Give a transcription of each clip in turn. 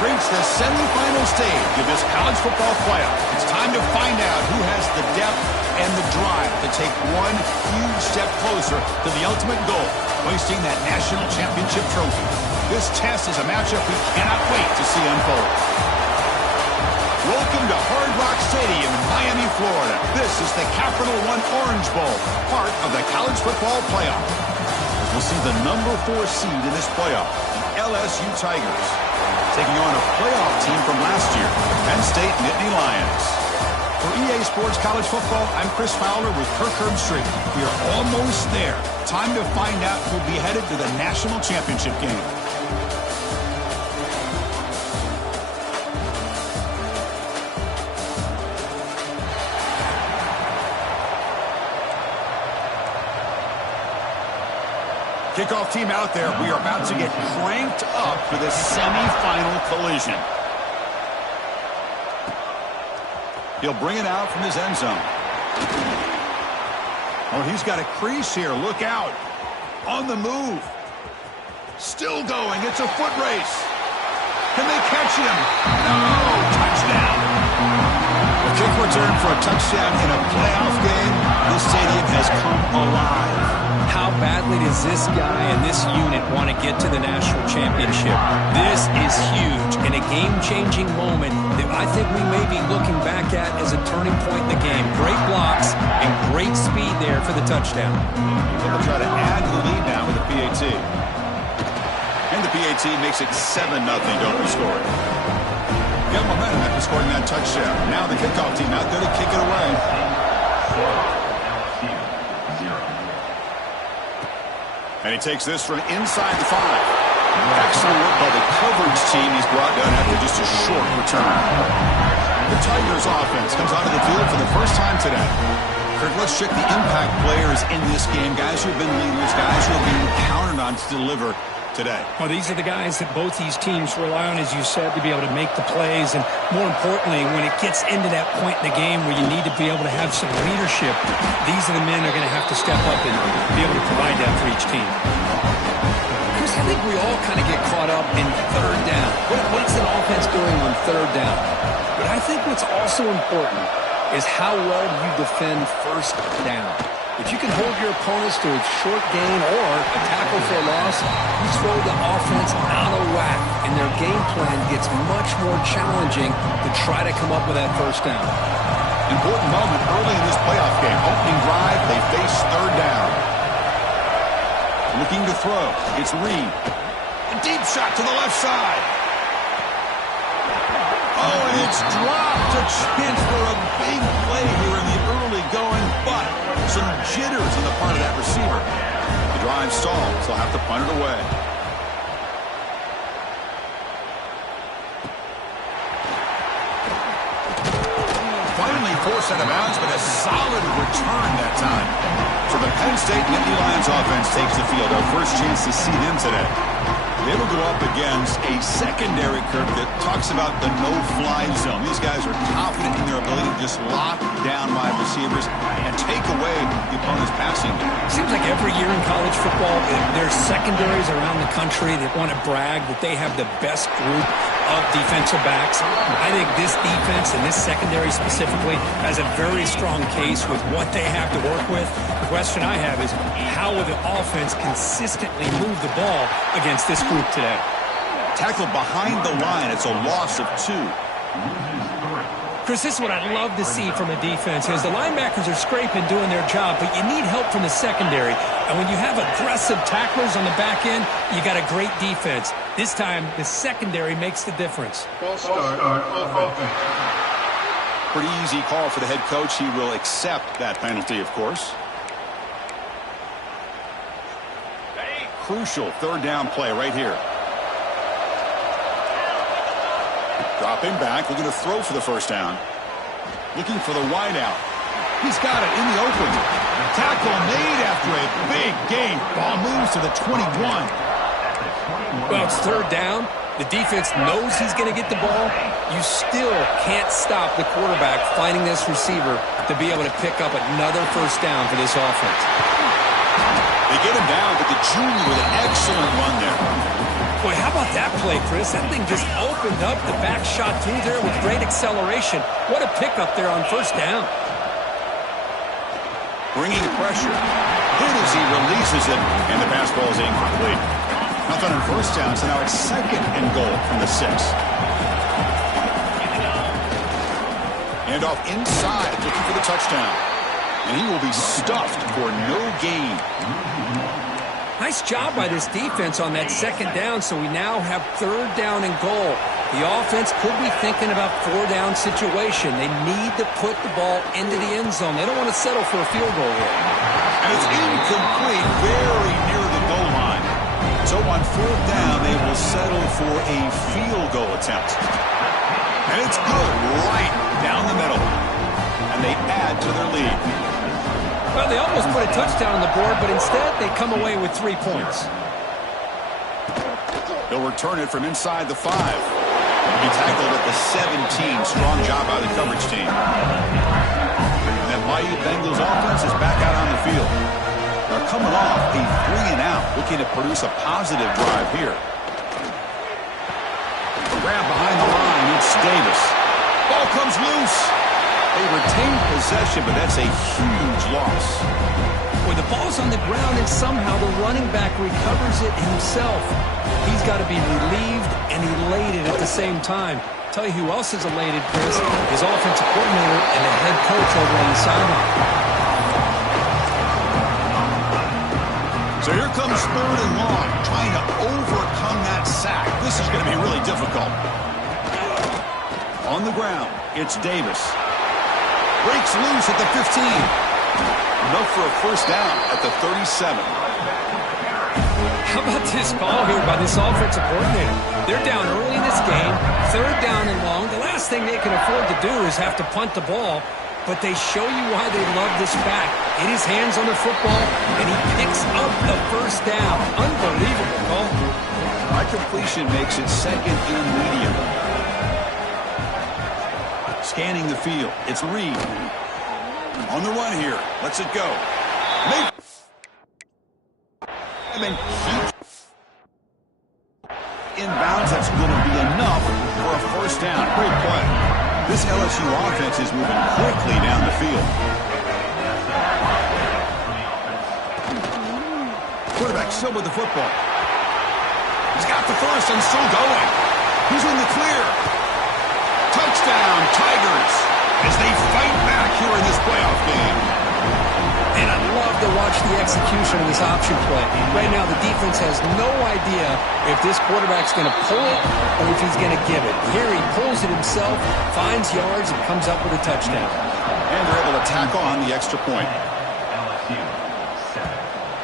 reached the semifinal stage of this college football playoff. It's time to find out who has the depth and the drive to take one huge step closer to the ultimate goal, hoisting that national championship trophy. This test is a matchup we cannot wait to see unfold. Welcome to Hard Rock Stadium in Miami, Florida. This is the Capital One Orange Bowl, part of the college football playoff. We'll see the number 4 seed in this playoff, the LSU Tigers, taking on a playoff team from last year, Penn State Nittany Lions. For EA Sports College Football, I'm Chris Fowler with Kirk Herbstreit. We are almost there. Time to find out who'll be headed to the national championship game. Kickoff team out there. We are about to get cranked up for this semifinal collision. He'll bring it out from his end zone. Oh, he's got a crease here. Look out. On the move. Still going. It's a foot race. Can they catch him? No! Touchdown. A kick return for a touchdown in a playoff game. This stadium has come alive. How badly does this guy and this unit want to get to the national championship? This is huge and a game-changing moment that I think we may be looking back at as a turning point in the game. Great blocks and great speed there for the touchdown. They'll try to add to the lead now with the PAT. And the PAT makes it 7-0 to open scoring. Got momentum after scoring that touchdown. Now the kickoff team out there to kick it away. And he takes this from inside the 5. Excellent work by the coverage team. He's brought down after just a short return. The Tigers offense comes onto the field for the first time today. Kirk, let's check the impact players in this game. Guys who have been leaders, guys who are being counted on to deliver today. Well, these are the guys that both these teams rely on, as you said, to be able to make the plays. And more importantly, when it gets into that point in the game where you need to be able to have some leadership, these are the men that are going to have to step up and be able to provide that for each team. Chris, I think we all kind of get caught up in third down. What's an offense doing on third down? But I think what's also important is how well you defend first down. If you can hold your opponents to a short gain or a tackle for a loss, you throw the offense out of whack, and their game plan gets much more challenging to try to come up with that first down. Important moment early in this playoff game. Opening drive, they face third down. Looking to throw. It's Reed. A deep shot to the left side. Oh, and it's dropped. A chance for a big play here in the early going, but some jitters on the part of that receiver. The drive stalls. They'll have to punt it away. Finally forced out of bounds, but a solid return that time. So the Penn State Nittany Lions offense takes the field. Our first chance to see them today. They will go up against a secondary, Kirk, that talks about the no-fly zone. These guys are confident in their ability to just lock down wide receivers and take away the opponent's passing game. Seems like every year in college football, there's secondaries around the country that want to brag that they have the best group of defensive backs. I think this defense and this secondary specifically has a very strong case with what they have to work with. The question I have is, how will the offense consistently move the ball against this group today? Tackled behind the line. It's a loss of 2. Chris, this is what I'd love to see from a defense is the linebackers are scraping, doing their job, but you need help from the secondary. And when you have aggressive tacklers on the back end, you got a great defense. This time, the secondary makes the difference. Pretty easy call for the head coach. He will accept that penalty, of course. Crucial third down play right here. Dropping back, looking to throw for the first down. Looking for the wideout. He's got it in the open. Tackle made after a big gain. Ball moves to the 21. Well, it's third down. The defense knows he's going to get the ball. You still can't stop the quarterback finding this receiver to be able to pick up another first down for this offense. They get him down, but the junior with an excellent run there. Boy, how about that play, Chris? That thing just opened up. The back shot through there with great acceleration. What a pickup there on first down. Bringing pressure. Hit as he releases it, and the pass ball is incomplete. Nothing on first down, so now it's 2nd and goal from the 6. And off inside, looking for the touchdown. And he will be stuffed for no gain. Nice job by this defense on that 2nd down, so we now have 3rd down and goal. The offense could be thinking about 4-down situation. They need to put the ball into the end zone. They don't want to settle for a field goal here. And it's incomplete, very near the goal line. So on 4th down, they will settle for a field goal attempt. And it's good, right down the middle. And they add to their lead. Well, they almost put a touchdown on the board, but instead they come away with 3 points. They'll return it from inside the 5. He tackled at the 17. Strong job by the coverage team. And that mighty Bengals offense is back out on the field. They're coming off a 3-and-out, looking to produce a positive drive here. Grab behind the line, it's Davis. Ball comes loose. They retain possession, but that's a huge loss. When the ball's on the ground and somehow the running back recovers it himself, he's got to be relieved and elated at the same time. Tell you who else is elated, Chris, his offensive coordinator and the head coach over on the sideline. So here comes 3rd and long, trying to overcome that sack. This is going to be really difficult. On the ground, it's Davis. Breaks loose at the 15. Enough for a first down at the 37. How about this call here by this offensive coordinator? They're down early in this game, 3rd down and long. The last thing they can afford to do is have to punt the ball, but they show you why they love this back. Get his hands on the football, and he picks up the first down. Unbelievable call. High completion makes it 2nd and medium. Scanning the field. It's Reed. On the run here. Lets it go. Inbounds. That's going to be enough for a first down. Great play. This LSU offense is moving quickly down the field. Quarterback still with the football. He's got the first and still going. He's in the clear. Touchdown, Tigers, as they fight back here in this playoff game. And I love to watch the execution of this option play. Right now, the defense has no idea if this quarterback's going to pull it or if he's going to give it. Here he pulls it himself, finds yards, and comes up with a touchdown. And they're able to tack on the extra point.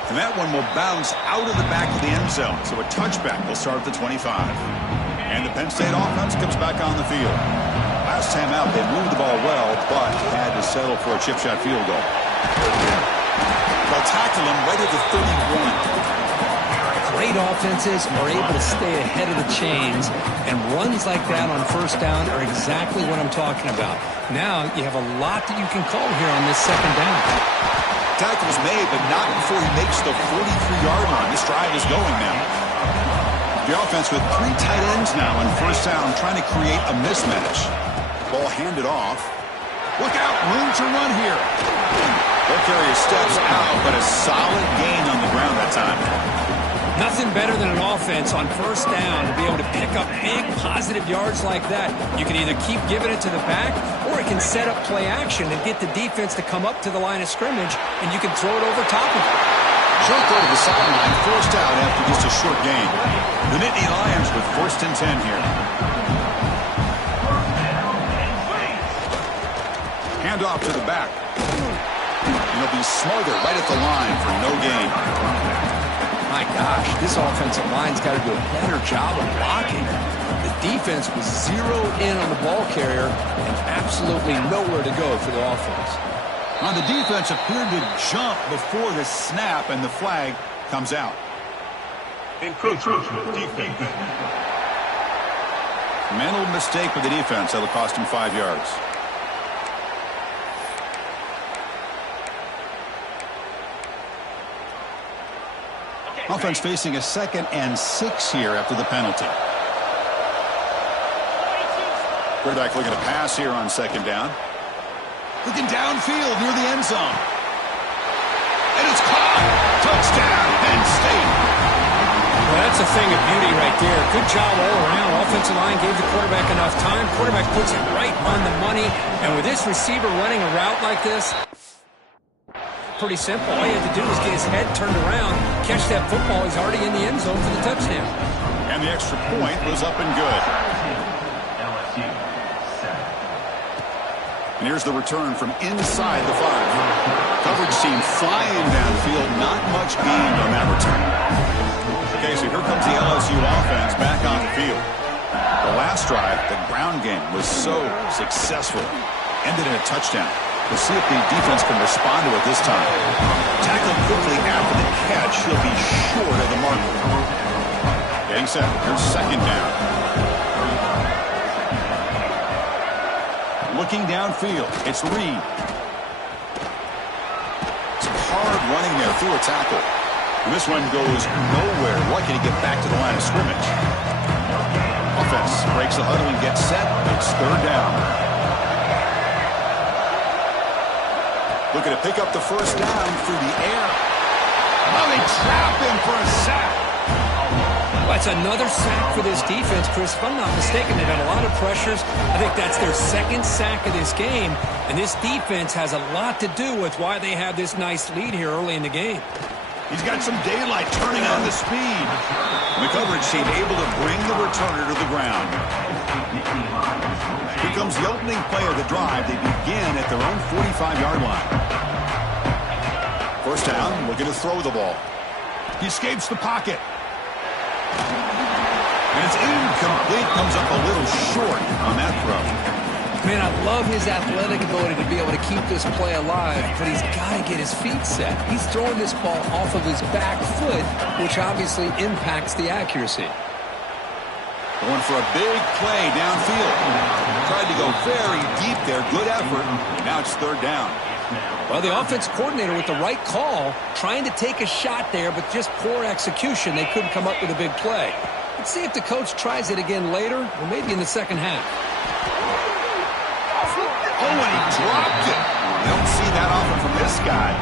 And that one will bounce out of the back of the end zone. So a touchback will start at the 25. And the Penn State offense comes back on the field. Last time out, they moved the ball well, but had to settle for a chip shot field goal. They'll tackle him right at the 31. Great offenses are able to stay ahead of the chains, and runs like that on first down are exactly what I'm talking about. Now you have a lot that you can call here on this 2nd down. Tackle's made, but not before he makes the 43-yard line. This drive is going now. The offense with 3 tight ends now on first down, trying to create a mismatch. Ball handed off. Look out, room to run here. They'll carry his steps out, but a solid gain on the ground that time. Nothing better than an offense on first down to be able to pick up big positive yards like that. You can either keep giving it to the back, or it can set up play action and get the defense to come up to the line of scrimmage, and you can throw it over top of it. Short throw to the sideline, forced out after just a short gain. The Nittany Lions with 1st and 10 here. Hand off to the back. And he'll be smothered right at the line for no gain. My gosh, this offensive line's got to do a better job of blocking. The defense was zeroed in on the ball carrier and absolutely nowhere to go for the offense. On the defense appeared to jump before the snap, and the flag comes out. Encroachment defense. Mental mistake with the defense. That'll cost him 5 yards. Offense facing a 2nd and 6 here after the penalty. Quarterback looking to pass here on 2nd down. Looking downfield near the end zone. And it's caught. Touchdown, Penn State. Well, that's a thing of beauty right there. Good job all around. Offensive line gave the quarterback enough time. Quarterback puts it right on the money. And with this receiver running a route like this, pretty simple. All you have to do is get his head turned around, catch that football. He's already in the end zone for the touchdown. And the extra point was up and good. And here's the return from inside the 5. Coverage team flying downfield. Not much gained on that return. Okay, so here comes the LSU offense back on the field. The last drive, the ground game, was so successful. Ended in a touchdown. We'll see if the defense can respond to it this time. Tackled quickly after the catch. He'll be short of the marker. Getting set. Here's 2nd down. Looking downfield. It's Reed. Some hard running there through a tackle. And this one goes nowhere. Lucky to get back to the line of scrimmage. Offense breaks the huddle and gets set. It's 3rd down. Looking to pick up the 1st down through the air. Oh, they trap him for a sack. Well, that's another sack for this defense, Chris. If I'm not mistaken, they've had a lot of pressures. I think that's their 2nd sack of this game. And this defense has a lot to do with why they have this nice lead here early in the game. He's got some daylight turning on the speed. The coverage team able to bring the returner to the ground. Here comes the opening play of the drive. They begin at their own 45-yard line. 1st down, looking to throw the ball. He escapes the pocket. And it's incomplete. Comes up a little short on that throw. Man, I love his athletic ability to be able to keep this play alive, but he's got to get his feet set. He's throwing this ball off of his back foot, which obviously impacts the accuracy. Going for a big play downfield. Tried to go very deep there. Good effort. Now it's 3rd down. Well, the offense coordinator with the right call, trying to take a shot there, but just poor execution. They couldn't come up with a big play. Let's see if the coach tries it again later, or maybe in the 2nd half. Oh, and he dropped it. You don't see that often from this guy.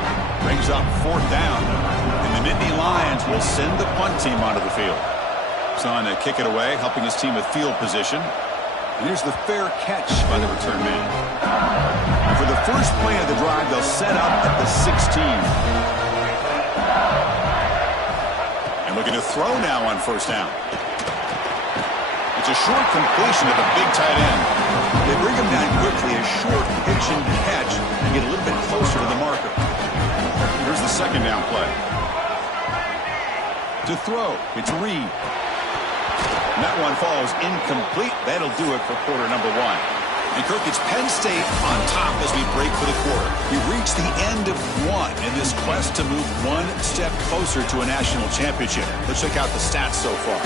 Brings up 4th down. And the Nittany Lions will send the punt team onto the field. He's on to kick it away, helping his team with field position. And here's the fair catch by the return man. And for the first play of the drive, they'll set up at the 16. And looking to throw now on 1st down. It's a short completion of the big tight end. They bring him down quickly, a short pitch and catch, and get a little bit closer to the marker. Here's the 2nd down play. To throw, it's Reed. And that one falls incomplete. That'll do it for quarter number 1. And Kirk, it's Penn State on top as we break for the quarter. We've reached the end of 1 in this quest to move 1 step closer to a national championship. Let's check out the stats so far.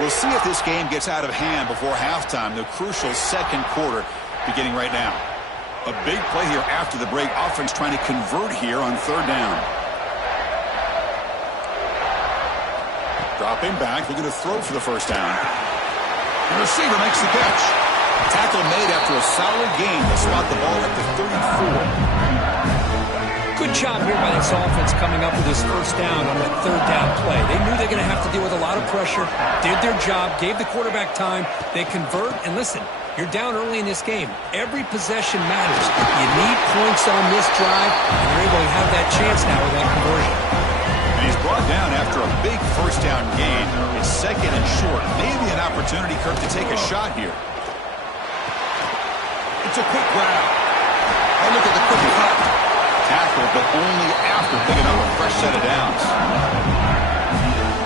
We'll see if this game gets out of hand before halftime. The crucial 2nd quarter beginning right now. A big play here after the break. Offense trying to convert here on 3rd down. Dropping back, looking to throw for the 1st down. The receiver makes the catch. Tackle made after a solid gain to spot the ball at the 34. Good job here by this offense coming up with his 1st down on that 3rd down play. They knew they were going to have to deal with a lot of pressure, did their job, gave the quarterback time. They convert, and listen, you're down early in this game. Every possession matters. You need points on this drive, and you're able to have that chance now with that conversion. And he's brought down after a big 1st down gain. It's 2nd and short. Maybe an opportunity, Kirk, to take a shot here. It's a quick grab. Oh, look at the quick cut. Tackle, but only after picking up a fresh set of downs.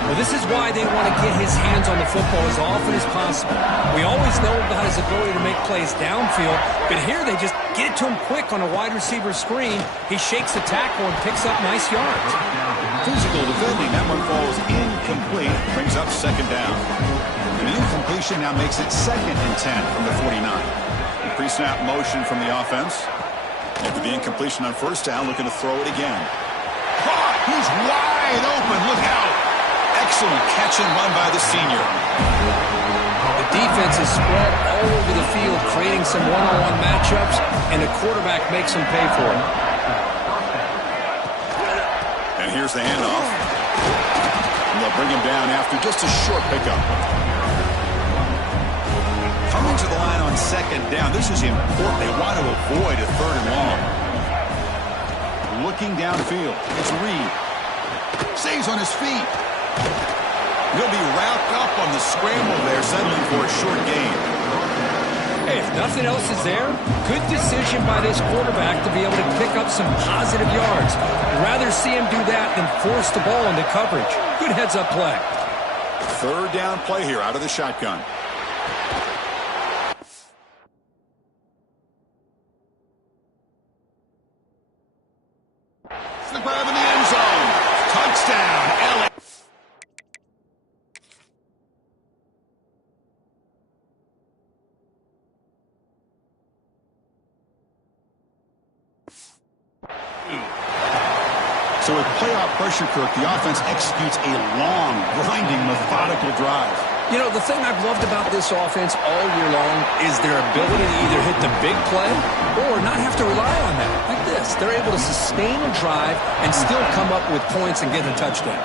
Well, this is why they want to get his hands on the football as often as possible. We always know about his ability to make plays downfield, but here they just get it to him quick on a wide receiver screen. He shakes the tackle and picks up nice yards. Physical defending. That one falls incomplete. Brings up 2nd down. And an incompletion now makes it 2nd and 10 from the 49. Pre-snap motion from the offense. After the incompletion on first down, looking to throw it again. He's wide open. Look out. Excellent catch and run by the senior. The defense is spread all over the field, creating some one-on-one matchups, and the quarterback makes them pay for it. And here's the handoff. And they'll bring him down after just a short pickup. Coming to the line on second down. This is important. They want to avoid a third and long. Looking downfield. It's Reed. Stays on his feet. He'll be wrapped up on the scramble there, settling for a short gain. Hey, if nothing else is there, good decision by this quarterback to be able to pick up some positive yards. I'd rather see him do that than force the ball into coverage. Good heads-up play. Third down play here out of the shotgun. The grab in the end zone. Touchdown, LSU. So with playoff pressure, Kirk, the offense executes a long, grinding, methodical drive. You know, the thing I've loved about this offense all year long is their ability to either hit the big play or not have to rely on that. Like this. They're able to sustain a drive and still come up with points and get a touchdown.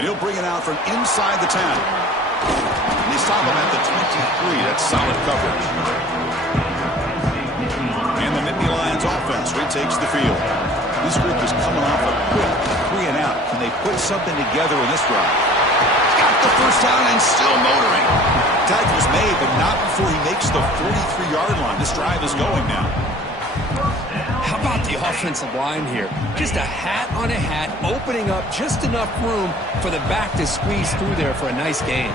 And he'll bring it out from inside the 10. And they stop him at the 23. That's solid coverage. And the Nittany Lions offense retakes the field. This group is coming off a quick 3 and out. Can they put something together in this drive? Got the first down and still motoring. Tackle was made, but not before he makes the 43-yard line. This drive is going now. How about the offensive line here? Just a hat on a hat, opening up just enough room for the back to squeeze through there for a nice gain.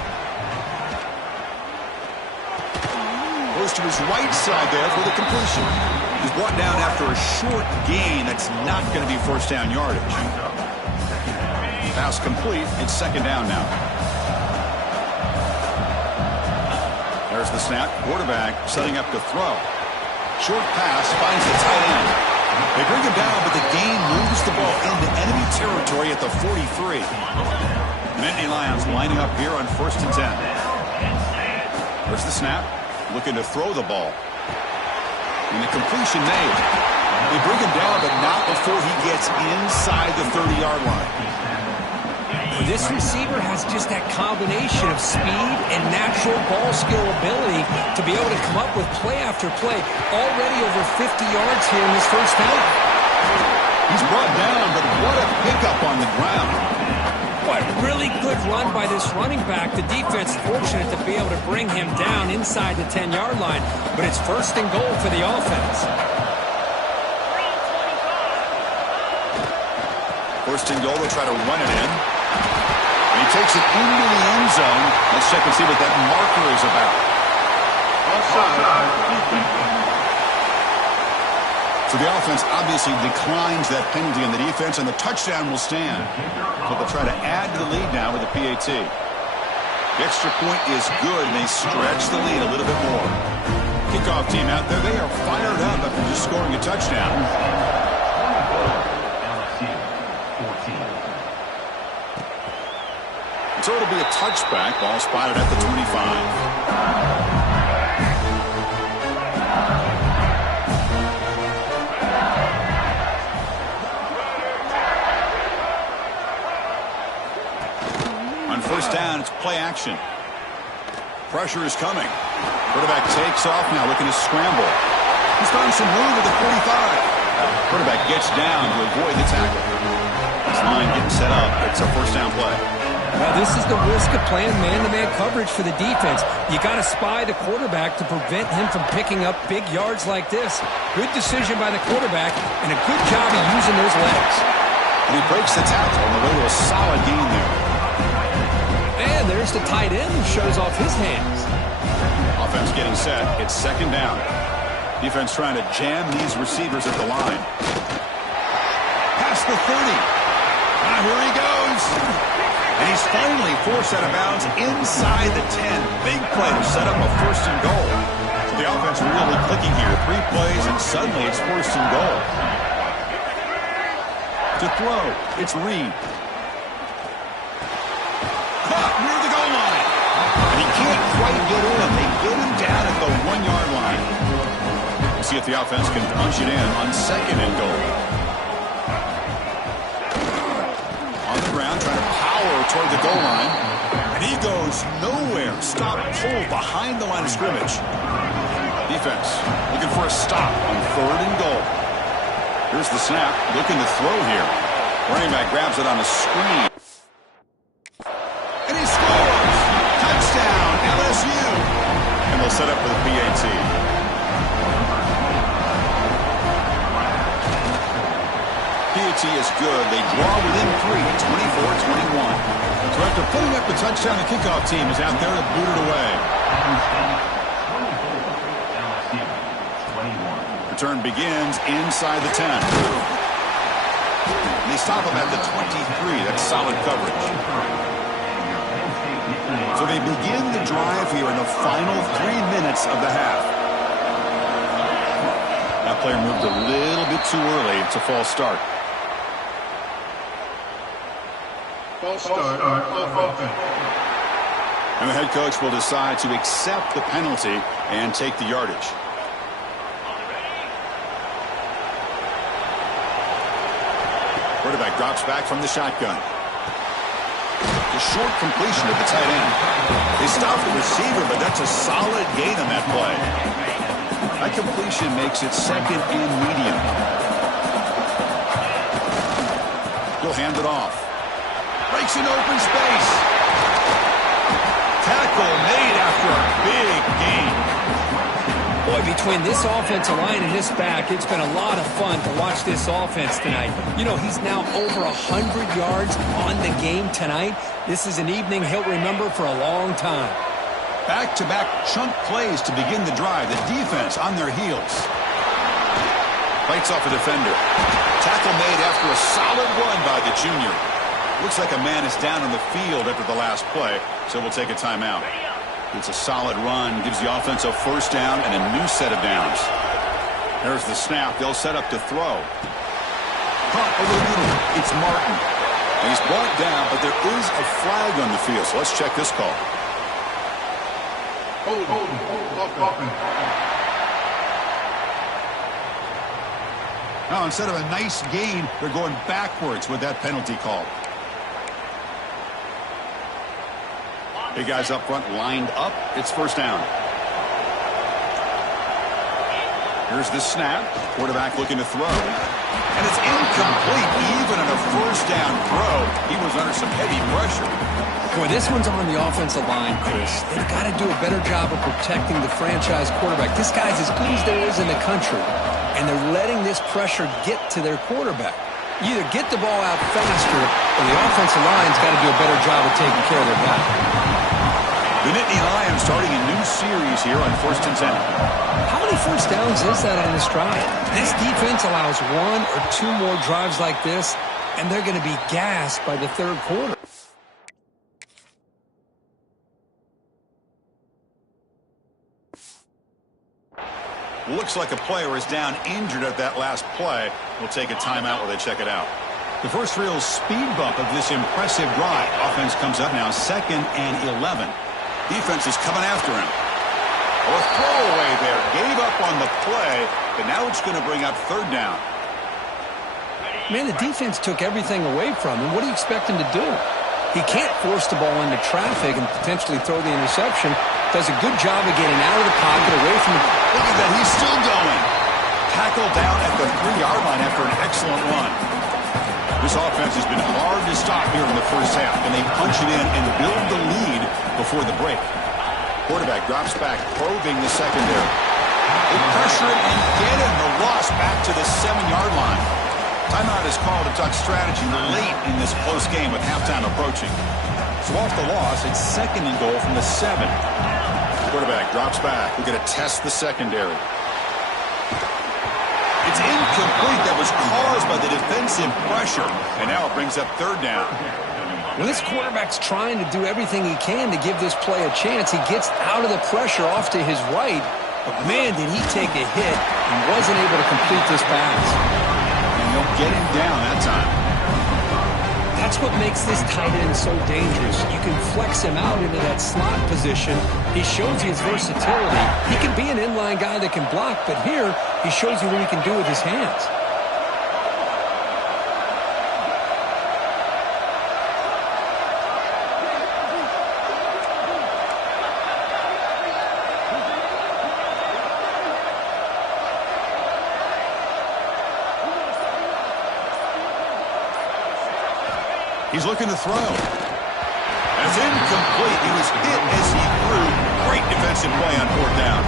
Goes to his right side there for the completion. He's brought down after a short gain. That's not going to be first down yardage. Pass complete. It's second down now. There's the snap. Quarterback setting up to throw. Short pass finds the tight end. They bring him down, but the gain moves the ball into enemy territory at the 43. Nittany Lions lining up here on 1st and 10. There's the snap. Looking to throw the ball. And the completion made. They bring him down, but not before he gets inside the 30-yard line. This receiver has just that combination of speed and natural ball skill ability to be able to come up with play after play. Already over 50 yards here in this first half. He's brought down, but what a pickup on the ground. What a really good run by this running back. The defense fortunate to be able to bring him down inside the 10-yard line. But it's 1st and goal for the offense. 1st and goal, they'll try to run it in. And he takes it into the end zone. Let's check and see what that marker is about. Offside. So the offense obviously declines that penalty, and the defense and the touchdown will stand. So they'll try to add to the lead now with a PAT. The extra point is good, and they stretch the lead a little bit more. Kickoff team out there, they are fired up after just scoring a touchdown. So it'll be a touchback. Ball spotted at the 25. On 1st down, it's play action. Pressure is coming. Quarterback takes off now, looking to scramble. He's found some room at the 45. Quarterback gets down to avoid the tackle. This line getting set up. It's a 1st down play. Well, this is the risk of playing man-to-man coverage for the defense. You got to spy the quarterback to prevent him from picking up big yards like this. Good decision by the quarterback, and a good job of using those legs. And he breaks the tackle on the way to a solid gain there. And there's the tight end who shows off his hands. Offense getting set. It's 2nd down. Defense trying to jam these receivers at the line. Past the 30. Now here he goes. And he's finally forced out of bounds inside the 10. Big play to set up a 1st and goal. The offense really clicking here. 3 plays, and suddenly it's 1st and goal. To throw, it's Reed. Caught near the goal line. And he can't quite get in. They get him down at the 1-yard line. We'll see if the offense can punch it in on 2nd and goal. On the ground, trying to power toward the goal line. And he goes nowhere. Stop, pull behind the line of scrimmage. Defense looking for a stop on 3rd and goal. Here's the snap, looking to throw here. Running back grabs it on the screen. And he scores! Touchdown, LSU! And they'll set up for the PAT. PAT is good. They draw within 3, 24-21. So after putting up the touchdown, the kickoff team is out there to boot it away. Return begins inside the 10. They stop him at the 23. That's solid coverage. So they begin the drive here in the final 3 minutes of the half. That player moved a little bit too early. It's a false start. False start on offense. And the head coach will decide to accept the penalty and take the yardage. Quarterback drops back from the shotgun. The short completion to the tight end. They stop the receiver, but that's a solid gain on that play. That completion makes it 2nd and medium. He'll hand it off. Breaks in open space. Tackle made after a big gain. Boy, between this offensive line and this back, it's been a lot of fun to watch this offense tonight. You know, he's now over 100 yards on the game tonight. This is an evening he'll remember for a long time. Back-to-back chunk plays to begin the drive. The defense on their heels. Fights off a defender. Tackle made after a solid run by the junior. Looks like a man is down on the field after the last play, so we'll take a timeout. It's a solid run, gives the offense a 1st down and a new set of downs. There's the snap. They'll set up to throw. Caught over the middle. It's Martin. And he's brought down, but there is a flag on the field, so let's check this call. Hold. Now, instead of a nice gain, they're going backwards with that penalty call. Big guys up front lined up. It's 1st down. Here's the snap. Quarterback looking to throw. And it's incomplete. Even on a 1st down throw, he was under some heavy pressure. Boy, this one's on the offensive line, Chris. They've got to do a better job of protecting the franchise quarterback. This guy's as good as there is in the country, and they're letting this pressure get to their quarterback. You either get the ball out faster, or the offensive line's got to do a better job of taking care of their guy. The Nittany Lions starting a new series here on 1st and 10. How many 1st downs is that on this drive? This defense allows 1 or 2 more drives like this, and they're going to be gassed by the 3rd quarter. Looks like a player is down injured at that last play. We'll take a timeout while they check it out. The first real speed bump of this impressive drive. Offense comes up now 2nd and 11. Defense is coming after him. Oh, a throwaway there. Gave up on the play, but now it's going to bring up 3rd down. Man, the defense took everything away from him. What do you expect him to do? He can't force the ball into traffic and potentially throw the interception. Does a good job of getting out of the pocket, away from the... Look at that. He's still going. Tackled down at the 3-yard line after an excellent run. This offense has been hard to stop here in the 1st half, and they punch it in and build the lead before the break. Quarterback drops back, probing the secondary. They pressure it and get him. The loss back to the 7-yard line. Timeout is called to talk strategy late in this close game with halftime approaching. So off the loss, it's 2nd and goal from the 7. Quarterback drops back. We're going to test the secondary. It's incomplete. That was caused by the defensive pressure. And now it brings up 3rd down. Well, this quarterback's trying to do everything he can to give this play a chance. He gets out of the pressure off to his right, But man, did he take a hit and wasn't able to complete this pass. And they'll get him down that time. That's what makes this tight end so dangerous. You can flex him out into that slot position. He shows you his versatility. He can be an inline guy that can block, but here he shows you what he can do with his hands. He's looking to throw. That's incomplete. He was hit as he threw. Great defensive play on fourth down.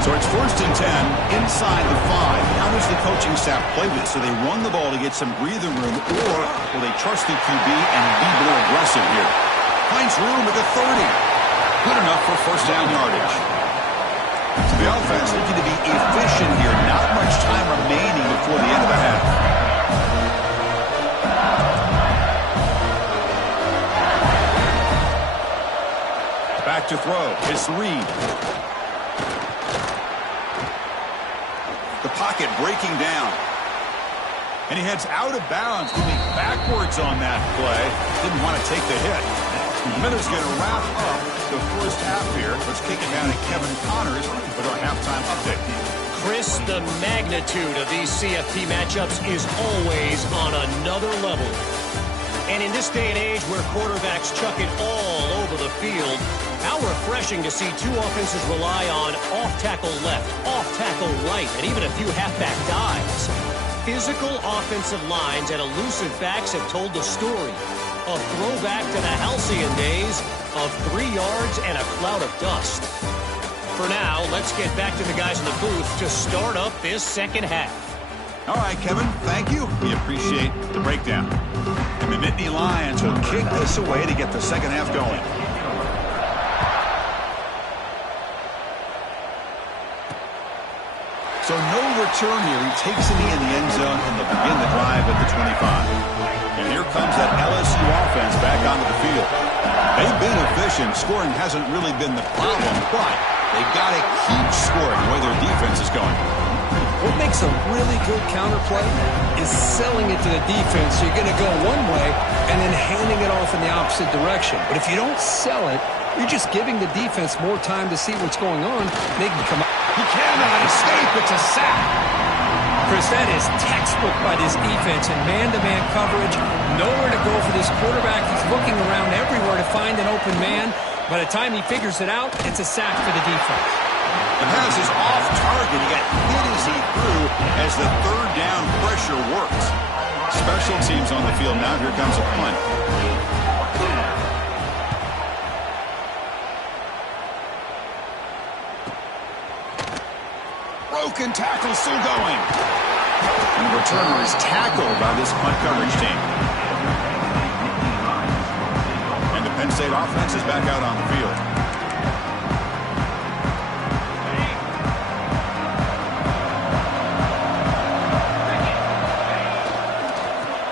So it's 1st and 10 inside the 5. How does the coaching staff play this? So they run the ball to get some breathing room, or will they trust the QB and be more aggressive here? Finds room at the 30. Good enough for first down yardage. So the offense looking to be efficient here. Not much time remaining before the end of the half. Back to throw. It's Reed. The pocket breaking down. And he heads out of bounds, moving backwards on that play. Didn't want to take the hit. Miller's going to wrap up the first half here. Let's kick it down to Kevin Connors with our halftime update. Chris, the magnitude of these CFP matchups is always on another level. And in this day and age where quarterbacks chuck it all over the field, how refreshing to see two offenses rely on off-tackle left, off-tackle right, and even a few halfback dives. Physical offensive lines and elusive backs have told the story. A throwback to the halcyon days of 3 yards and a cloud of dust. For now, let's get back to the guys in the booth to start up this second half. All right, Kevin, thank you. We appreciate the breakdown. And the Nittany Lions will kick this away to get the second half going. So no return here. He takes a knee in the end zone and they'll begin the drive at the 25. And here comes that LSU offense back onto the field. They've been efficient. Scoring hasn't really been the problem, but they've got to keep scoring the way their defense is going. What makes a really good counterplay is selling it to the defense. So you're going to go one way and then handing it off in the opposite direction. But if you don't sell it, you're just giving the defense more time to see what's going on. They can come out. He cannot escape. It's a sack. Chris, that is textbook by this defense and man-to-man coverage. Nowhere to go for this quarterback. He's looking around everywhere to find an open man. By the time he figures it out, it's a sack for the defense. The pass is off target. He got hit as he threw as the third down pressure works. Special teams on the field now. Here comes a punt. Broken tackle still going. And the returner is tackled by this punt coverage team. And the Penn State offense is back out on the field.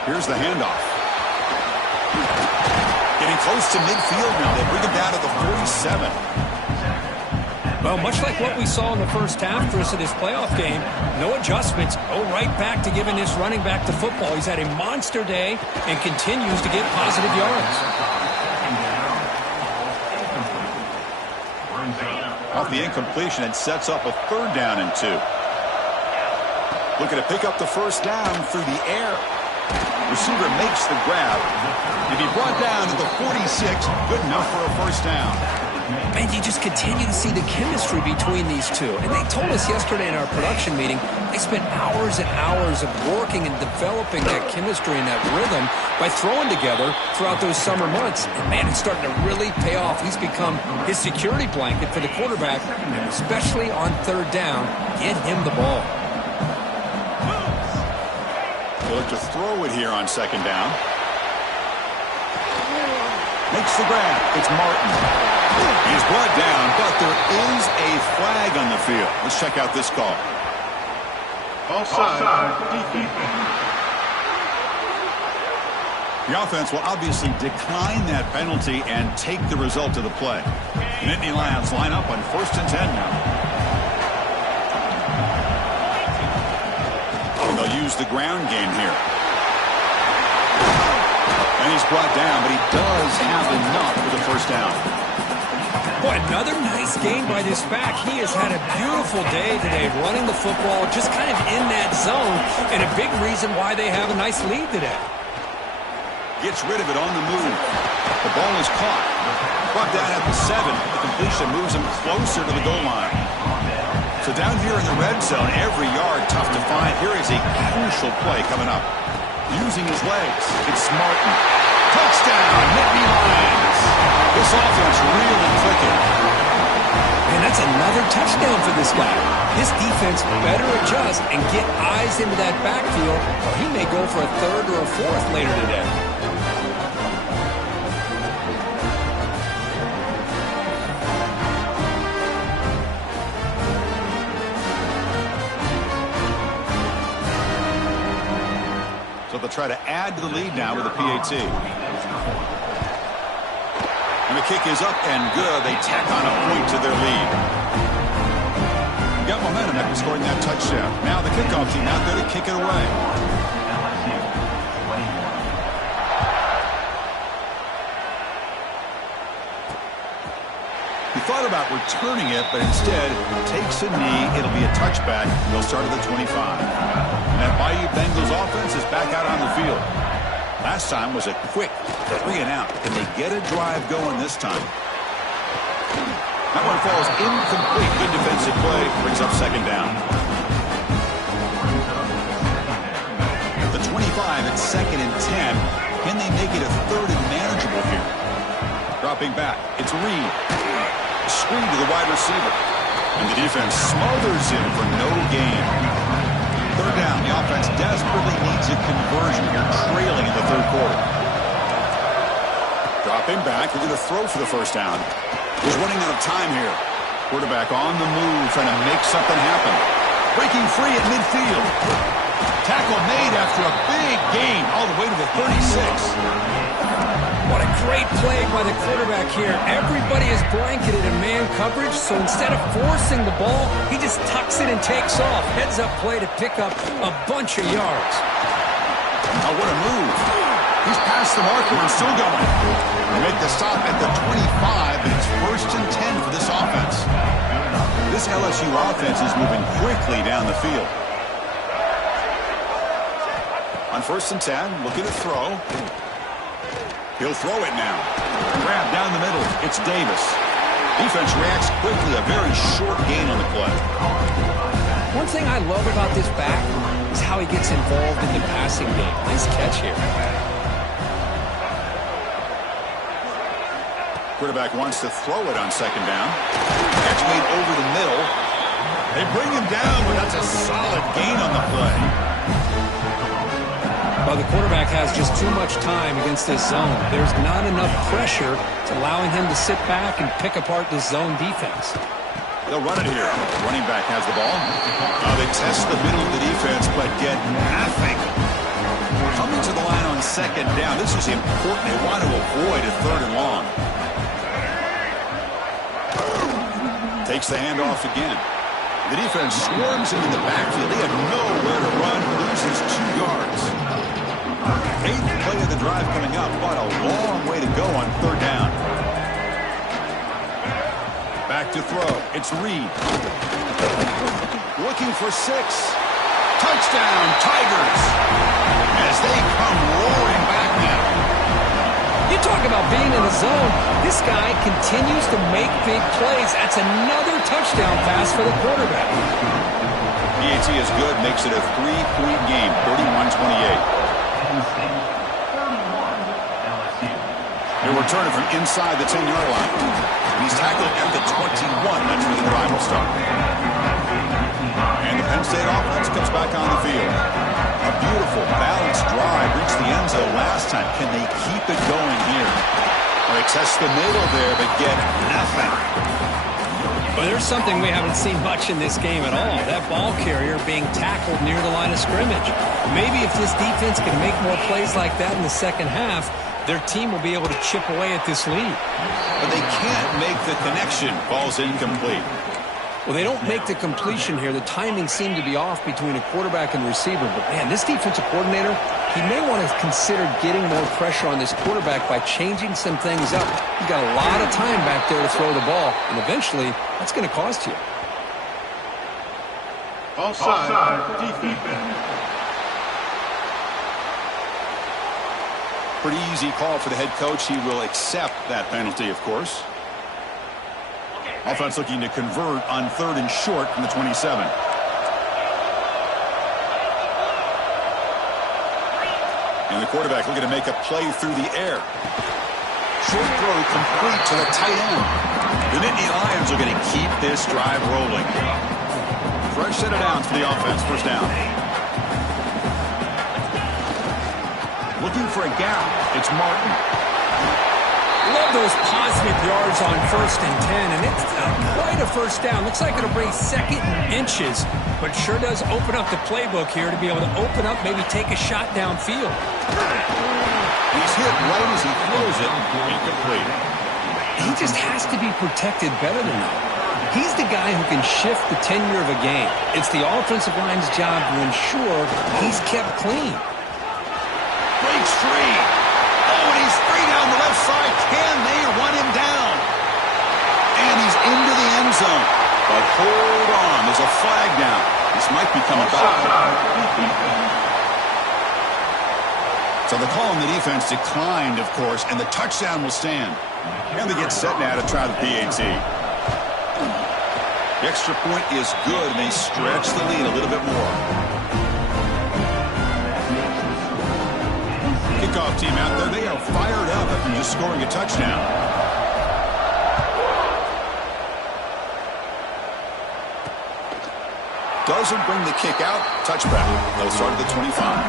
Here's the handoff. Getting close to midfield now. They bring him down to the 47. Well, much like what we saw in the first half, Chris, of this playoff game, no adjustments. Go right back to giving this running back the football. He's had a monster day and continues to get positive yards. Off the incompletion, it sets up a 3rd down and 2. Looking to pick up the first down through the air. Receiver makes the grab. To be brought down to the 46, good enough for a first down. And you just continue to see the chemistry between these two. And they told us yesterday in our production meeting, they spent hours and hours of working and developing that chemistry and that rhythm by throwing together throughout those summer months. And, man, it's starting to really pay off. He's become his security blanket for the quarterback, and especially on 3rd down, get him the ball. They'll look to throw it here on 2nd down. Makes the grab. It's Martin. He's brought down, but there is a flag on the field. Let's check out this call. Offside. The offense will obviously decline that penalty and take the result of the play. Nittany Lions line up on 1st and 10 now. use the ground game here. And he's brought down, but he does have enough for the first down. Boy, another nice game by this back. He has had a beautiful day today running the football, just kind of in that zone, and a big reason why they have a nice lead today. Gets rid of it on the move. The ball is caught. Brought down at the 7. The completion moves him closer to the goal line. So down here in the red zone, every yard tough to find. Here is a crucial play coming up. Using his legs, it's Martin. Touchdown, Nittany Lions. This offense really clicking. And that's another touchdown for this guy. This defense better adjust and get eyes into that backfield, or he may go for a third or a fourth later today. So they'll try to add to the lead now with a PAT. And the kick is up and good. They tack on a point to their lead. Got momentum after scoring that touchdown. Now the kickoff team out there to kick it away. He thought about returning it, but instead takes a knee. It'll be a touchback. They'll start at the 25. And that Bayou Bengals offense is back out on the field. Last time was a quick 3 and out. Can they get a drive going this time? That one falls incomplete. Good defensive play. Brings up second down. At the 25, it's 2nd and 10. Can they make it a 3rd and manageable here? Dropping back. It's Reed. Screen to the wide receiver. And the defense smothers him for no gain. 3rd down. The offense desperately needs a conversion here, trailing in the 3rd quarter. Dropping back. They're going to throw for the first down. He's running out of time here. Quarterback on the move, trying to make something happen. Breaking free at midfield. Tackle made after a big gain all the way to the 36. What a great play by the quarterback here. Everybody is blanketed in man coverage, so instead of forcing the ball, he just tucks it and takes off. Heads up play to pick up a bunch of yards. Oh, what a move. He's past the marker and still going. They make the stop at the 25, but it's 1st and 10 for this offense. This LSU offense is moving quickly down the field. On 1st and 10, looking to throw. He'll throw it now. Grab down the middle. It's Davis. Defense reacts quickly. A very short gain on the play. One thing I love about this back is how he gets involved in the passing game. Nice catch here. Quarterback wants to throw it on 2nd down. Catch made over the middle. They bring him down, but that's a solid gain on the play. Well, the quarterback has just too much time against this zone. There's not enough pressure to allowing him to sit back and pick apart this zone defense. They'll run it here. Running back has the ball. They test the middle of the defense, but get nothing. Coming to the line on 2nd down. This is important. They want to avoid a 3rd and long. Takes the handoff again. The defense swarms into the backfield. They have nowhere to run. Loses 2 yards. 8th play of the drive coming up. What a long way to go on 3rd down. Back to throw. It's Reed. Looking for 6. Touchdown, Tigers. As they come roaring back now. You talk about being in the zone. This guy continues to make big plays. That's another touchdown pass for the quarterback. PAT is good. Makes it a 3-point game. 31-28. They're returning from inside the 10-yard line. He's tackled at the 21. That's where the drive will start. And the Penn State offense comes back on the field. A beautiful, balanced drive. Reached the end zone last time. Can they keep it going here? Well, they test the middle there, but get nothing. But there's something we haven't seen much in this game at all. That ball carrier being tackled near the line of scrimmage. Maybe if this defense can make more plays like that in the second half, their team will be able to chip away at this lead. But they can't make the connection. Ball's incomplete. Well, they don't make the completion here. The timing seemed to be off between a quarterback and receiver. But, man, this defensive coordinator, he may want to consider getting more pressure on this quarterback by changing some things up. He's got a lot of time back there to throw the ball, and eventually that's going to cost you. Offside, defense. Pretty easy call for the head coach. He will accept that penalty, of course. Offense looking to convert on 3rd and short from the 27. And the quarterback looking to make a play through the air. Short throw complete to the tight end. The Nittany Lions are going to keep this drive rolling. Fresh set of downs for the offense. First down. Looking for a gap. It's Martin. Love those positive yards on 1st and 10, and it's quite a first down. Looks like it'll bring 2nd and inches, but sure does open up the playbook here to be able to open up, maybe take a shot downfield. He's hit right as he throws it. Incomplete. He just has to be protected better than that. He's the guy who can shift the tenure of a game. It's the offensive line's job to ensure he's kept clean. Breaks free. Oh, and he's free down the left side. Can they run him down? And he's into the end zone. But hold on. There's a flag down. This might be coming back. So the call on the defense declined, of course, and the touchdown will stand. And they get set now to try the PAT. The extra point is good, and they stretch the lead a little bit more. Kickoff team out there, they are fired up after just scoring a touchdown. Doesn't bring the kick out. Touchback. They'll start at the 25.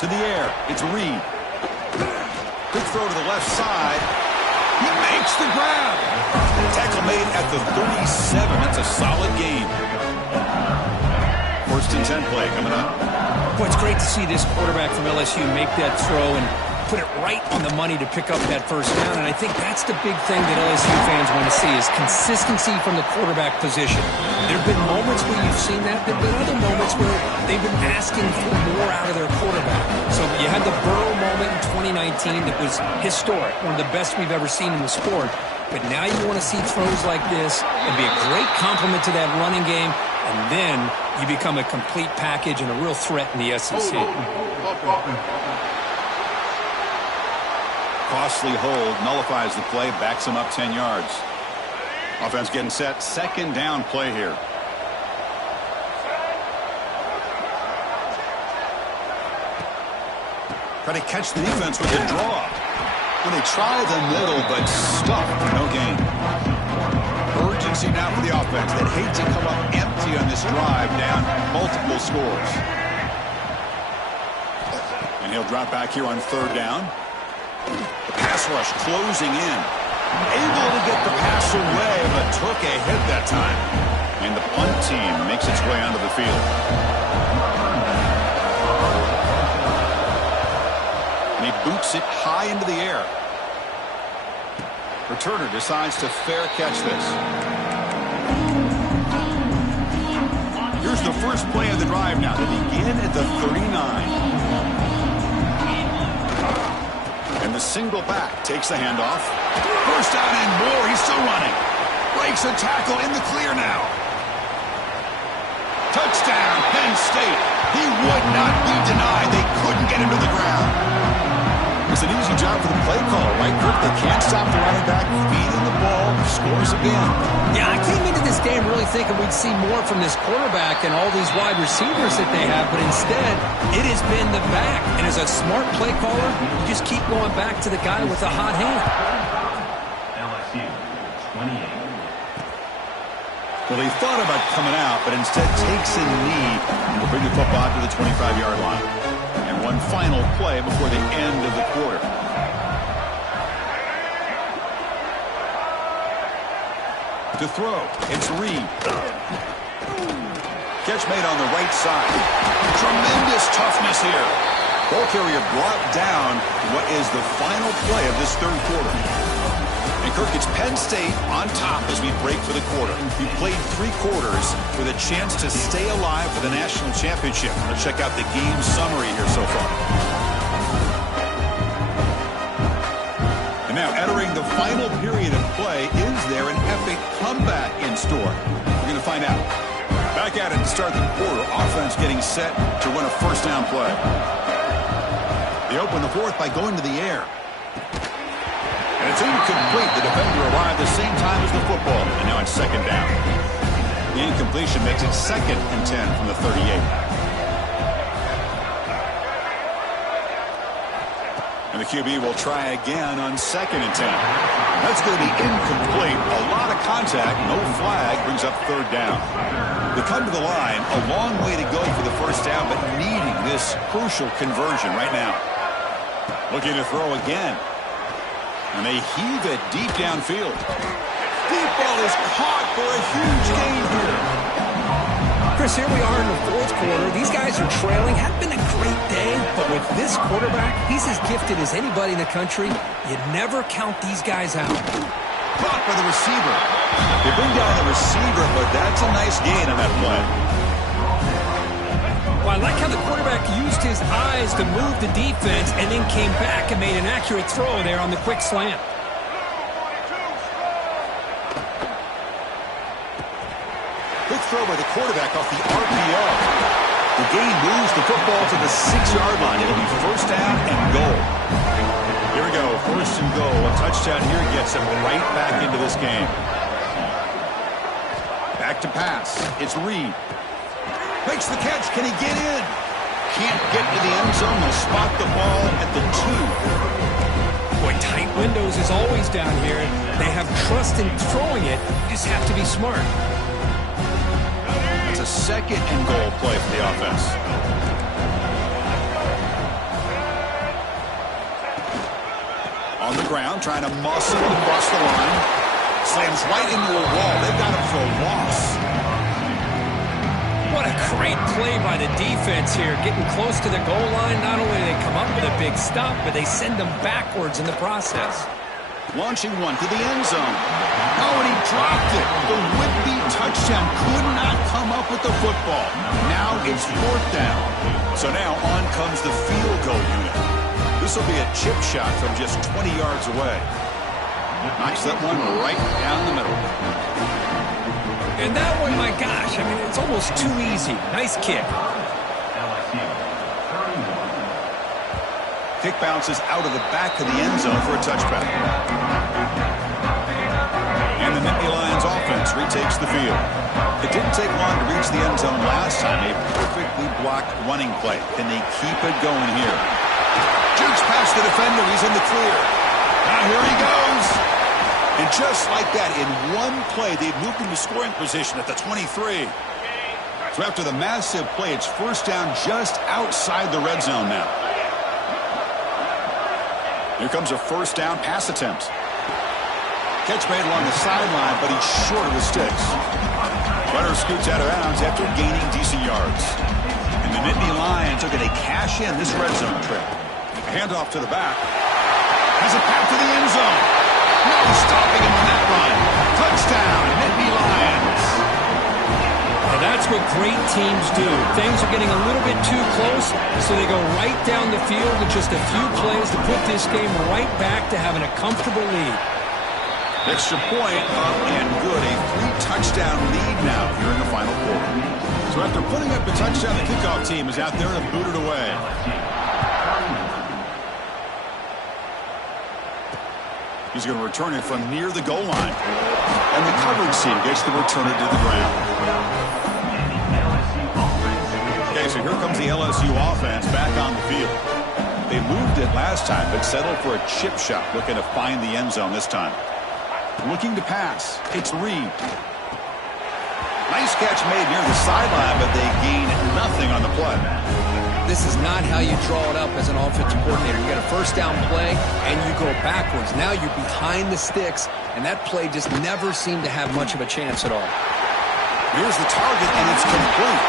To the air. It's Reed. Quick throw to the left side. He makes the grab. Tackle made at the 37. That's a solid game. 1st and 10 play coming up. Boy, it's great to see this quarterback from LSU make that throw and put it right on the money to pick up that first down. And I think that's the big thing that LSU fans want to see is consistency from the quarterback position. There have been moments where you've seen that. There have been other moments where they've been asking for more out of their quarterback. So you had the Burrow moment in 2019 that was historic, one of the best we've ever seen in the sport. But now you want to see throws like this and be a great complement to that running game, and then you become a complete package and a real threat in the SEC. Costly hold, nullifies the play, backs him up 10 yards. Offense getting set, 2nd down play here. Try to catch the defense with a draw. When they try the middle, but stuck, no gain. Urgency now for the offense that hate to come up empty on this drive, down multiple scores. And he'll drop back here on 3rd down. The pass rush closing in. Able to get the pass away, but took a hit that time. And the punt team makes its way onto the field. And he boots it high into the air. Returner decides to fair catch this. Here's the first play of the drive now. They begin at the 39. And the single back takes the handoff. First down and more. He's still running. Breaks a tackle in the clear now. Touchdown, Penn State. He would not be denied. They couldn't get him to the ground. It's an easy job for the play caller, right, Kirk? They can't stop the running back, feeding the ball, scores again. Yeah, I came into this game really thinking we'd see more from this quarterback and all these wide receivers that they have, but instead, it has been the back. And as a smart play caller, you just keep going back to the guy with the hot hand. LSU, 28. Well, he thought about coming out, but instead takes a knee and will bring the football to the 25-yard line. And one final play before the end of the quarter. To throw, it's Reed. Catch made on the right side. Tremendous toughness here. Ball carrier brought down what is the final play of this third quarter. And Kirk, it's Penn State on top as we break for the quarter. We played 3 quarters with a chance to stay alive for the national championship. Let's check out the game summary here so far. And now entering the final period of play, is there an epic comeback in store? We're going to find out. Back at it to start the quarter. Offense getting set to run a first down play. They open the fourth by going to the air. And it's incomplete. The defender arrived the same time as the football. And now it's second down. The incompletion makes it 2nd and 10 from the 38. And the QB will try again on 2nd and 10. That's going to be incomplete. A lot of contact. No flag. Brings up 3rd down. They come to the line. A long way to go for the first down, but needing this crucial conversion right now. Looking to throw again. And they heave it deep downfield. Deep ball is caught for a huge gain here. Chris, here we are in the 4th quarter. These guys are trailing. Hadn't been a great day, but with this quarterback, he's as gifted as anybody in the country. You never count these guys out. Caught by the receiver. They bring down the receiver, but that's a nice gain on that play. Well, I like how the quarterback used his eyes to move the defense and then came back and made an accurate throw there on the quick slant. Quick throw by the quarterback off the RPO. The gain moves the football to the 6-yard line. It'll be first down and goal. Here we go, first and goal. A touchdown here gets him right back into this game. Back to pass. It's Reed. Makes the catch. Can he get in? Can't get to the end zone. They'll spot the ball at the 2. Boy, tight windows is always down here. They have trust in throwing it. Just have to be smart. It's a 2nd and goal play for the offense. On the ground, trying to muscle it across the line. Slams right into a wall. They've got him for a loss. What a great play by the defense here. Getting close to the goal line, not only do they come up with a big stop, but they send them backwards in the process. Launching one to the end zone. Oh, and he dropped it. The would-be touchdown could not come up with the football. Now it's 4th down. So now on comes the field goal unit. This will be a chip shot from just 20 yards away. Knocks that one right down the middle. And that one, my gosh, I mean, it's almost too easy. Nice kick. Kick bounces out of the back of the end zone for a touchback. And the Nittany Lions offense retakes the field. It didn't take long to reach the end zone last time. A perfectly blocked running play. Can they keep it going here? Jukes past the defender. He's in the clear. Now here he goes. And just like that, in one play, they've moved into scoring position at the 23. So after the massive play, it's first down just outside the red zone now. Here comes a first down pass attempt. Catch made along the sideline, but he's short of the sticks. Runner scoots out of bounds after gaining decent yards. And the Nittany Lions are going to cash in this red zone trip. A handoff to the back. Has it back to the end zone. No stopping him on that run. Touchdown, Nittany Lions. Now that's what great teams do. Things are getting a little bit too close, so they go right down the field with just a few plays to put this game right back to having a comfortable lead. Extra point up and good. A 3-touchdown lead now here in the final quarter. So after putting up the touchdown, the kickoff team is out there to boot it away. He's going to return it from near the goal line. And the coverage team gets the returner to the ground. Okay, so here comes the LSU offense back on the field. They moved it last time, but settled for a chip shot, looking to find the end zone this time. Looking to pass. It's Reed. Nice catch made near the sideline, but they gain nothing on the play. This is not how you draw it up as an offensive coordinator. You got a first down play, and you go backwards. Now you're behind the sticks, and that play just never seemed to have much of a chance at all. Here's the target, and it's complete.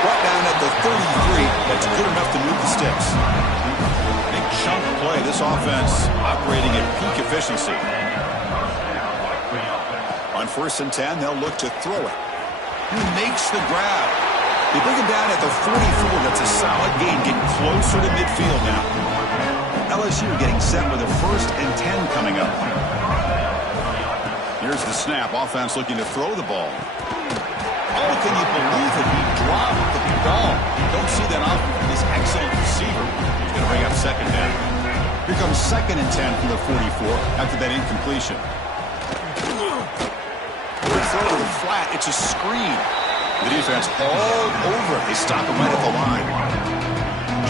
Brought down at the 33. That's good enough to move the sticks. Big chunk play. This offense operating at peak efficiency. On 1st and 10, they'll look to throw it. He makes the grab. They bring him down at the 44. That's a solid gain. Getting closer to midfield now. LSU getting set with a 1st and 10 coming up. Here's the snap. Offense looking to throw the ball. Oh, can you believe it? He dropped the ball. Don't see that often from this excellent receiver. He's going to bring up 2nd down. Here comes 2nd and 10 from the 44 after that incompletion. Throw to the flat. It's a screen. The defense all over it. They stop him right at the line.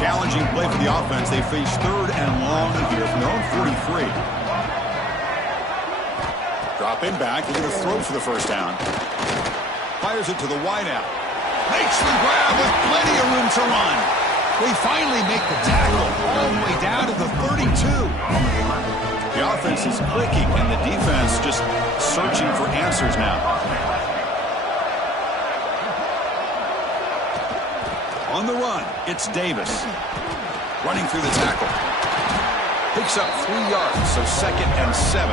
Challenging play for the offense. They face 3rd and long here from their own 43. Dropping back. They're going to throw for the 1st down. Fires it to the wideout. Makes the grab with plenty of room to run. They finally make the tackle all the way down to the 32. The offense is clicking, and the defense just searching for answers now. On the run, it's Davis. Running through the tackle. Picks up 3 yards, so 2nd and 7.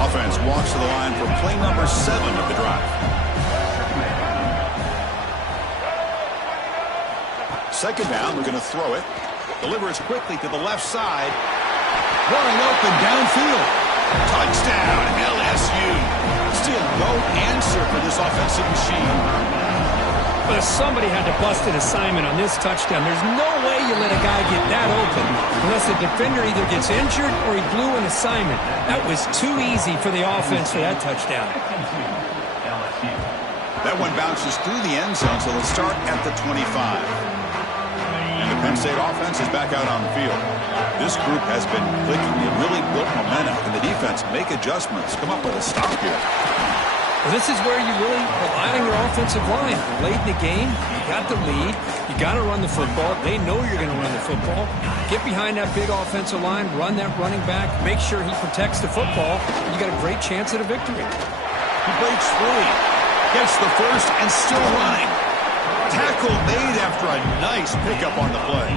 Offense walks to the line for play number 7 of the drive. 2nd down, we're going to throw it. Delivers quickly to the left side. Running open downfield. Touchdown, LSU. Still no answer for this offensive machine. But if somebody had to bust an assignment on this touchdown, there's no way you let a guy get that open unless the defender either gets injured or he blew an assignment. That was too easy for the offense for that touchdown. That one bounces through the end zone, so they'll start at the 25. And the Penn State offense is back out on the field. This group has been clicking. They really built momentum. And the defense make adjustments. Come up with a stop here. Well, this is where you really rely on your offensive line. Late in the game, you got the lead. You got to run the football. They know you're going to run the football. Get behind that big offensive line. Run that running back. Make sure he protects the football. You got a great chance at a victory. He breaks free. Gets the 1st and still running. Tackle made after a nice pickup on the play.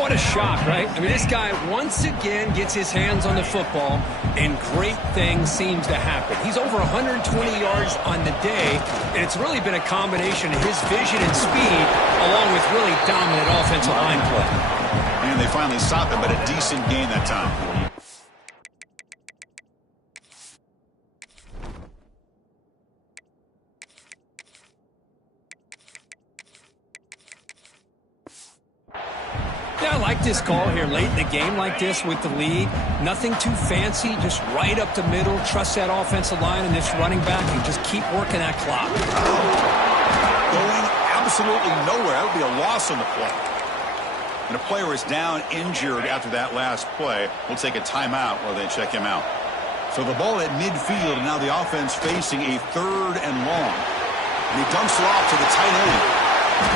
What a shock, right? I mean, this guy once again gets his hands on the football, and great things seems to happen. He's over 120 yards on the day, and it's really been a combination of his vision and speed, along with really dominant offensive line play. And they finally stop him, but a decent gain that time. Yeah, I like this call here late in the game like this with the lead. Nothing too fancy, just right up the middle. Trust that offensive line and this running back and just keep working that clock. Going absolutely nowhere. That would be a loss on the play. And a player is down injured after that last play. We'll take a timeout while they check him out. So the ball at midfield, and now the offense facing a 3rd and long. And he dumps it off to the tight end.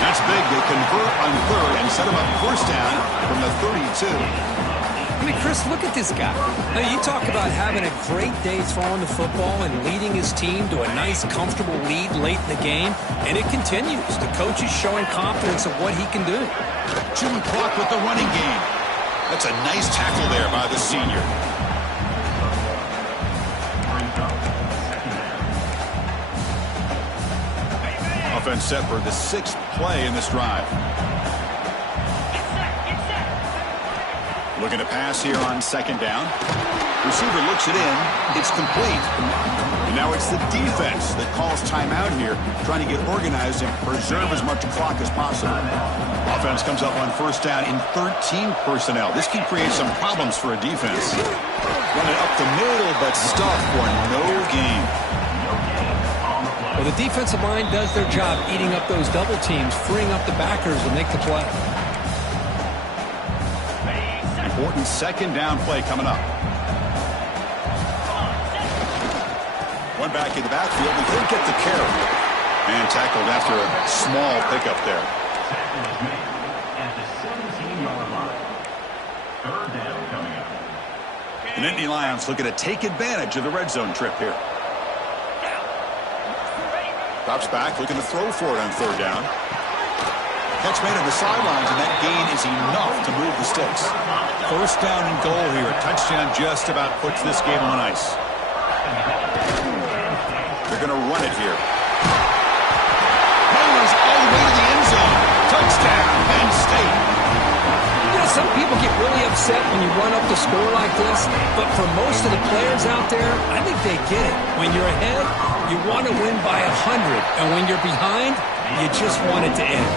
That's big. They convert on 3rd and set him up 1st down from the 32. I mean, Chris, look at this guy. Now, you talk about having a great day throwing the football and leading his team to a nice, comfortable lead late in the game, and it continues. The coach is showing confidence of what he can do. Chewing clock with the running game. That's a nice tackle there by the senior. Offense set for the 6th play in this drive. Looking to pass here on 2nd down. Receiver looks it in. It's complete. And now it's the defense that calls timeout here, trying to get organized and preserve as much clock as possible. Offense comes up on 1st down in 13 personnel. This can create some problems for a defense. Run it up the middle, but stuff for no gain. Well, the defensive line does their job eating up those double teams, freeing up the backers to make the play. Important 2nd down play coming up. One back in the backfield, and he'll get the carry. And tackled after a small pickup there. At the 17-yard line. 3rd down coming up. The Nittany Lions looking to take advantage of the red zone trip here. Drops back, looking to throw for it on third down. Catch made on the sidelines, and that gain is enough to move the sticks. First down and goal here. A touchdown just about puts this game on ice. They're going to run it here. Bowers all the way to the end zone. Touchdown, Penn State. You know, some people get really upset when you run up the score like this, but for most of the players out there, I think they get it. When you're ahead, you want to win by 100, and when you're behind, you just want it to end.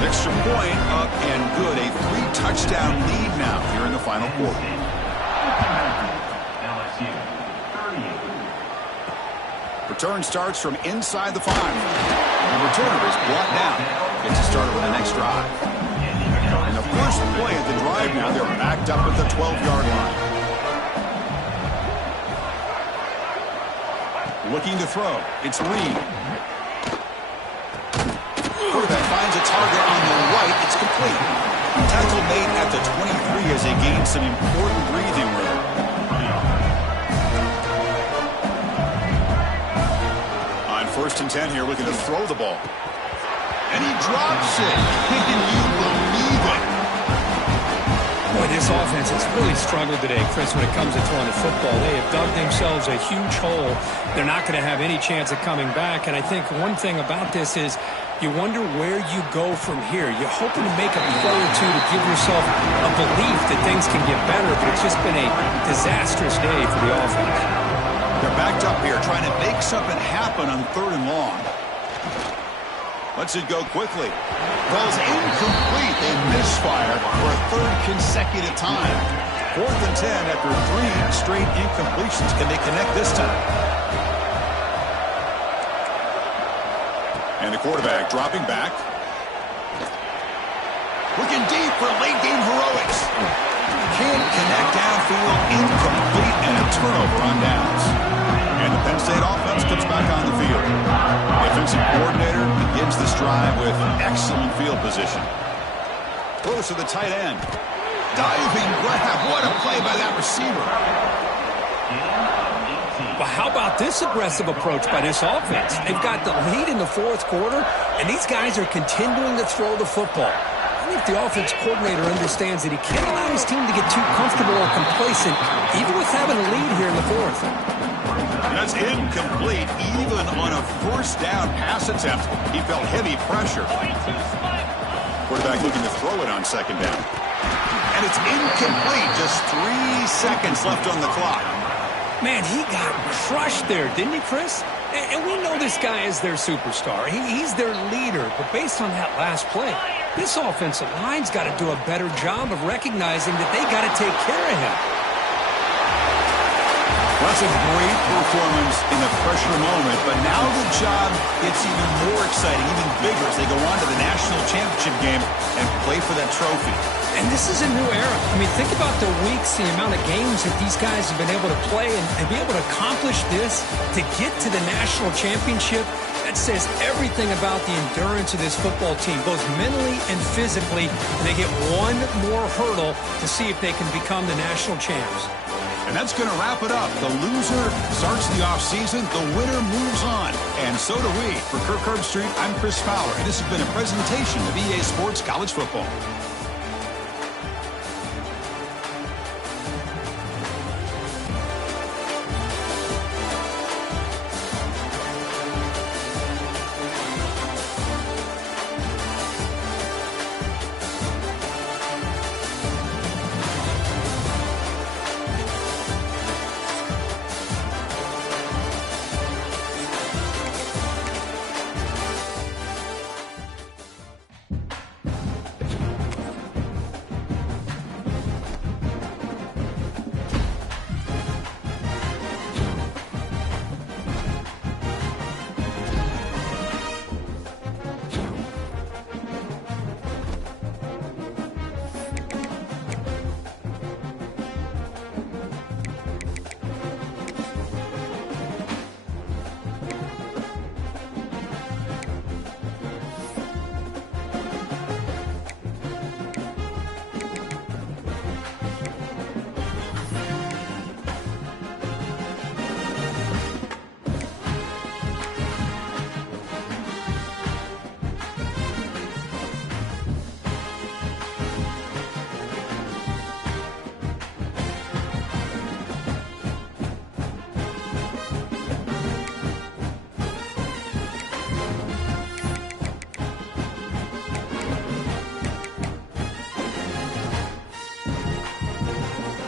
Extra point up and good. A 3-touchdown lead now here in the final quarter. LSU 38. Return starts from inside the 5. The returner is brought down. Gets to start with the next drive. And the first play of the drive now, they're backed up at the 12-yard line. Looking to throw. It's Reed. Quarterback finds a target on the right. It's complete. Tackle made at the 23 as they gain some important breathing room. On 1st and 10 here, looking to throw the ball. And he drops it. Can you believe it? Boy, this offense has really struggled today, Chris, when it comes to throwing the football. They have dug themselves a huge hole. They're not going to have any chance of coming back. And I think one thing about this is you wonder where you go from here. You're hoping to make a play or two to give yourself a belief that things can get better, but it's just been a disastrous day for the offense. They're backed up here trying to make something happen on 3rd and long. Lets it go quickly. Ball's incomplete. They misfire for a 3rd consecutive time. 4th and 10 after 3 straight incompletions. Can they connect this time? And the quarterback dropping back. Looking deep for late game heroics. Can't connect downfield. Incomplete and a turnover on downs. And the Penn State offense comes back on the field. The offensive coordinator begins this drive with excellent field position. Throws to the tight end. Diving grab. What a play by that receiver. But how about this aggressive approach by this offense? They've got the lead in the 4th quarter, and these guys are continuing to throw the football. I think the offense coordinator understands that he can't allow his team to get too comfortable or complacent, even with having a lead here in the 4th. That's incomplete. Even on a 1st down pass attempt, he felt heavy pressure. Quarterback looking to throw it on 2nd down. And it's incomplete. Just 3 seconds left on the clock. Man, he got crushed there, didn't he, Chris? And we know this guy is their superstar. He's their leader. But based on that last play, this offensive line's got to do a better job of recognizing that they got to take care of him. That's a great performance in the pressure moment, but now the job gets even more exciting, even bigger as they go on to the national championship game and play for that trophy. And this is a new era. I mean, think about the weeks, the amount of games that these guys have been able to play and be able to accomplish this, to get to the national championship. That says everything about the endurance of this football team, both mentally and physically. And they get one more hurdle to see if they can become the national champs. And that's going to wrap it up. The loser starts the offseason. The winner moves on. And so do we. For Kirk Herbstreit, I'm Chris Fowler. And this has been a presentation of EA Sports College Football.